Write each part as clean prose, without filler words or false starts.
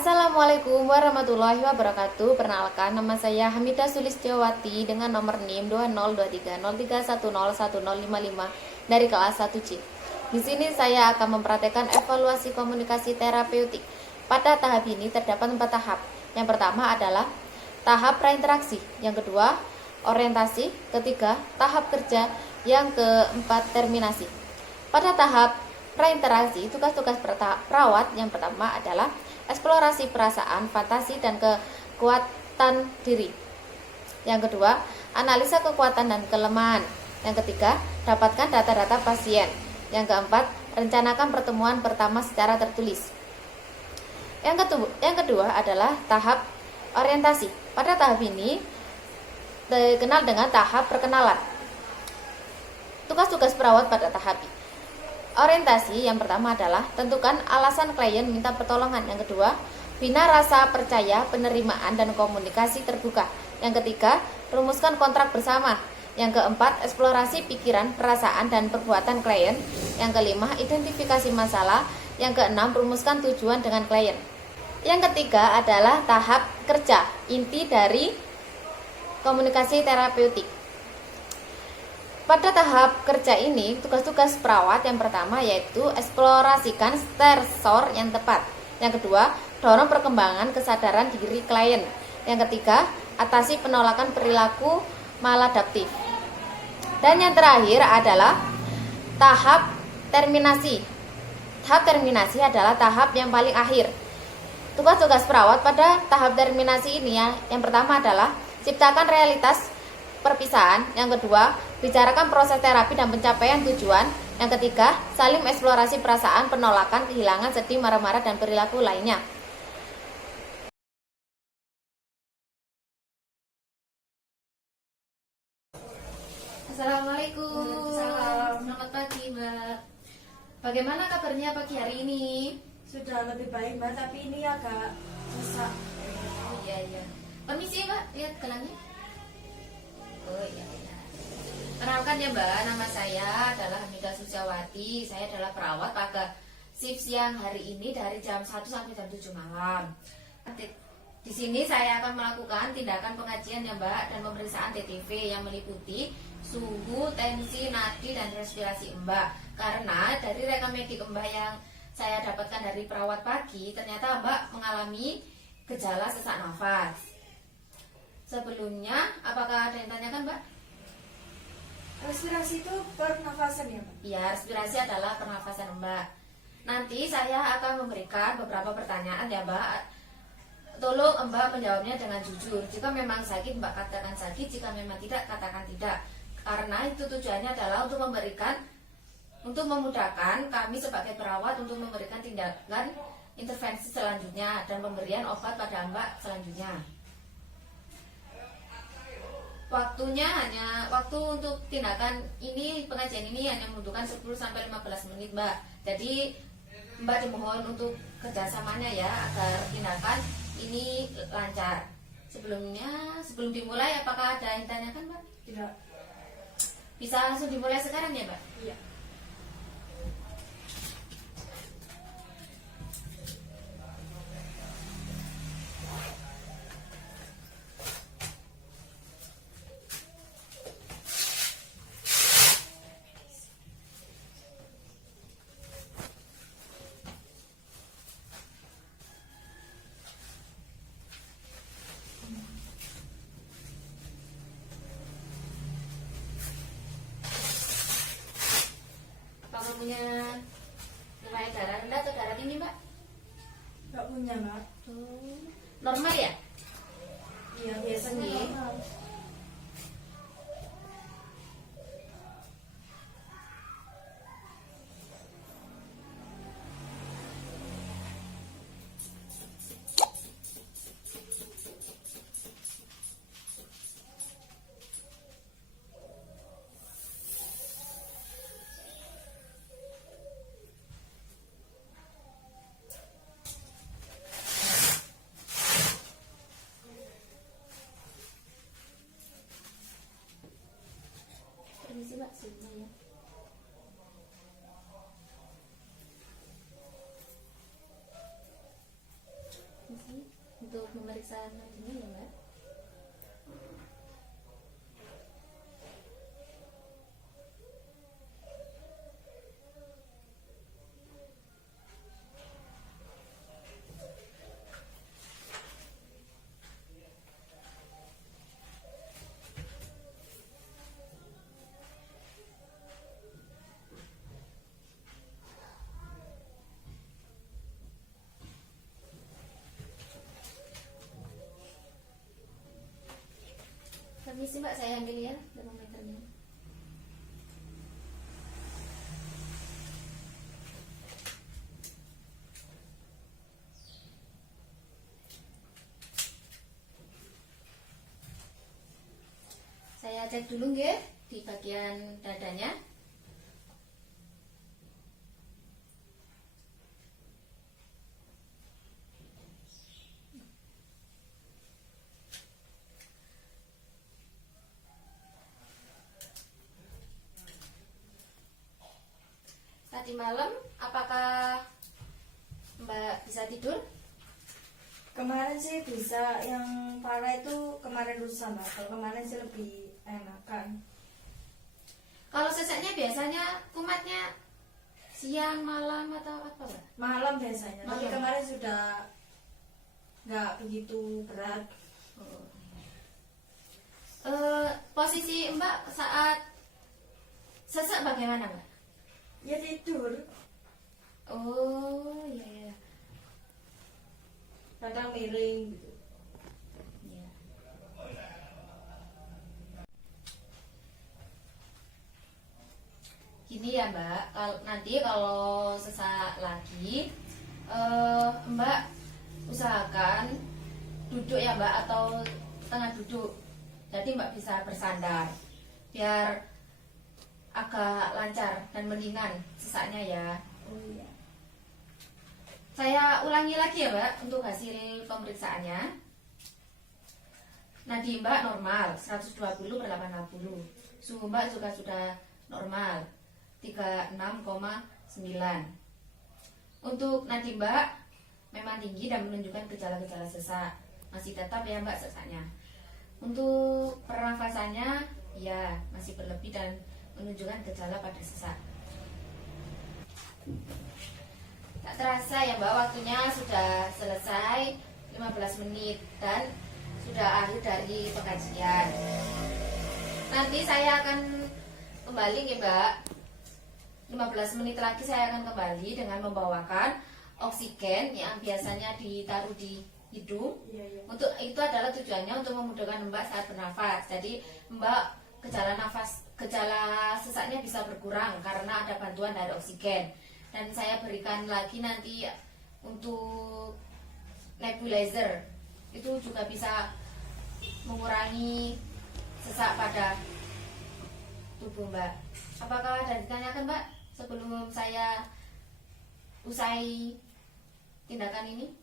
Assalamualaikum warahmatullahi wabarakatuh. Perkenalkan, nama saya Hamidah Sulistyowati dengan nomor NIM 202303101055 dari kelas 1C. Di sini saya akan mempraktekkan evaluasi komunikasi terapeutik. Pada tahap ini terdapat 4 tahap. Yang pertama adalah tahap prainteraksi, yang kedua orientasi, ketiga tahap kerja, yang keempat terminasi. Pada tahap prainteraksi, tugas-tugas perawat yang pertama adalah eksplorasi perasaan, fantasi, dan kekuatan diri. Yang kedua, analisa kekuatan dan kelemahan. Yang ketiga, dapatkan data-data pasien. Yang keempat, rencanakan pertemuan pertama secara tertulis. Yang kedua adalah tahap orientasi. Pada tahap ini dikenal dengan tahap perkenalan. Tugas-tugas perawat pada tahap orientasi yang pertama adalah tentukan alasan klien minta pertolongan. Yang kedua, bina rasa percaya, penerimaan, dan komunikasi terbuka. Yang ketiga, rumuskan kontrak bersama. Yang keempat, eksplorasi pikiran, perasaan, dan perbuatan klien. Yang kelima, identifikasi masalah. Yang keenam, rumuskan tujuan dengan klien. Yang ketiga adalah tahap kerja, inti dari komunikasi terapeutik. Pada tahap kerja ini, tugas-tugas perawat yang pertama yaitu eksplorasikan stresor yang tepat. Yang kedua, dorong perkembangan kesadaran diri klien. Yang ketiga, atasi penolakan perilaku maladaptif. Dan yang terakhir adalah tahap terminasi. Tahap terminasi adalah tahap yang paling akhir. Tugas-tugas perawat pada tahap terminasi ini yang pertama adalah ciptakan realitas perpisahan. Yang kedua, bicarakan proses terapi dan pencapaian tujuan. Yang ketiga, saling eksplorasi perasaan, penolakan, kehilangan, sedih, marah-marah, dan perilaku lainnya. Assalamualaikum. Selamat pagi, Mbak. Bagaimana kabarnya pagi hari ini? Sudah lebih baik, Mbak, tapi ini agak sesak. Oh iya. Permisi, Mbak, lihat gelangnya. Oh iya. Kenalkan ya, Mbak, nama saya adalah Hamidah Sulistyowati. Saya adalah perawat pada shift siang hari ini dari jam 1 sampai jam 7 malam. Di sini saya akan melakukan tindakan pengajian ya, Mbak, dan pemeriksaan TTV yang meliputi suhu, tensi, nadi, dan respirasi Mbak. Karena dari rekam medik Mbak yang saya dapatkan dari perawat pagi, ternyata Mbak mengalami gejala sesak nafas. Sebelumnya, apakah ada yang tanyakan, Mbak? Respirasi itu pernafasan ya, Mbak? Ya, respirasi adalah pernafasan Mbak. Nanti saya akan memberikan beberapa pertanyaan ya, Mbak. Tolong Mbak menjawabnya dengan jujur. Jika memang sakit, Mbak katakan sakit. Jika memang tidak, katakan tidak. Karena itu tujuannya adalah untuk memudahkan kami sebagai perawat untuk memberikan tindakan intervensi selanjutnya dan pemberian obat pada Mbak selanjutnya. Waktu untuk tindakan ini, pengajian ini hanya membutuhkan 10-15 menit, Mbak. Jadi Mbak dimohon untuk kerjasamanya ya, agar tindakan ini lancar. Sebelum dimulai, apakah ada yang tanyakan, Mbak? Tidak. Bisa langsung dimulai sekarang ya, Mbak? Iya. Apakah punya riwayat darah rendah atau darah tinggi, Mbak? Nggak punya, Mbak. Normal ya? Iya, biasanya Iya. normal. Permisi, Mbak, sebentar ya. untuk memeriksa nadinya ya Mbak. Permisi Mbak, saya ambil ya termometernya. Saya cek dulu nggih di bagian dadanya. Tadi malam apakah Mbak bisa tidur? Kemarin sih bisa, yang parah itu kemarin lusa Mbak. Kalau kemarin sih lebih enakan. Kalau seseknya biasanya kumatnya siang, malam atau apa Mbak? Malam biasanya, tapi Malam. kemarin sudah nggak begitu berat. Posisi Mbak saat sesek bagaimana Mbak? Ya tidur, Oh iya ya. kadang miring gitu. Iya. Gini ya Mbak, nanti kalau sesak lagi, Mbak usahakan duduk ya Mbak, atau tengah duduk. Jadi Mbak bisa bersandar, biar agak lancar dan mendingan sesaknya ya. Oh iya. Saya ulangi lagi ya Mbak untuk hasil pemeriksaannya. Nadi Mbak normal 120/80. Suhu Mbak juga sudah normal 36,9. Untuk nadi Mbak memang tinggi dan menunjukkan gejala-gejala sesak. Masih tetap ya Mbak sesaknya. Untuk pernafasannya ya masih berlebih dan menunjukkan gejala pada sesak. Tak terasa ya Mbak, waktunya sudah selesai 15 menit dan sudah akhir dari pengajian. Nanti saya akan kembali ya Mbak, 15 menit lagi saya akan kembali dengan membawakan oksigen yang biasanya ditaruh di hidung. Iya. Untuk itu adalah tujuannya untuk memudahkan Mbak saat bernafas. Jadi Mbak gejala sesaknya bisa berkurang karena ada bantuan dari oksigen. Dan saya berikan lagi nanti untuk nebulizer, itu juga bisa mengurangi sesak pada tubuh Mbak. Apakah ada ditanyakan Mbak sebelum saya usai tindakan ini?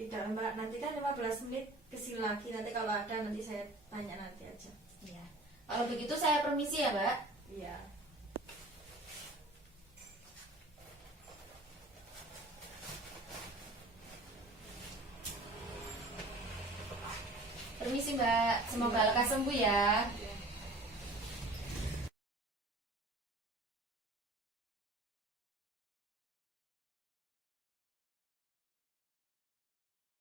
Tidak Mbak, nanti kan 15 menit kesini lagi. Nanti kalau ada nanti saya tanya nanti aja. Iya. Kalau begitu saya permisi ya Mbak. Iya. Permisi Mbak, semoga lekas sembuh ya.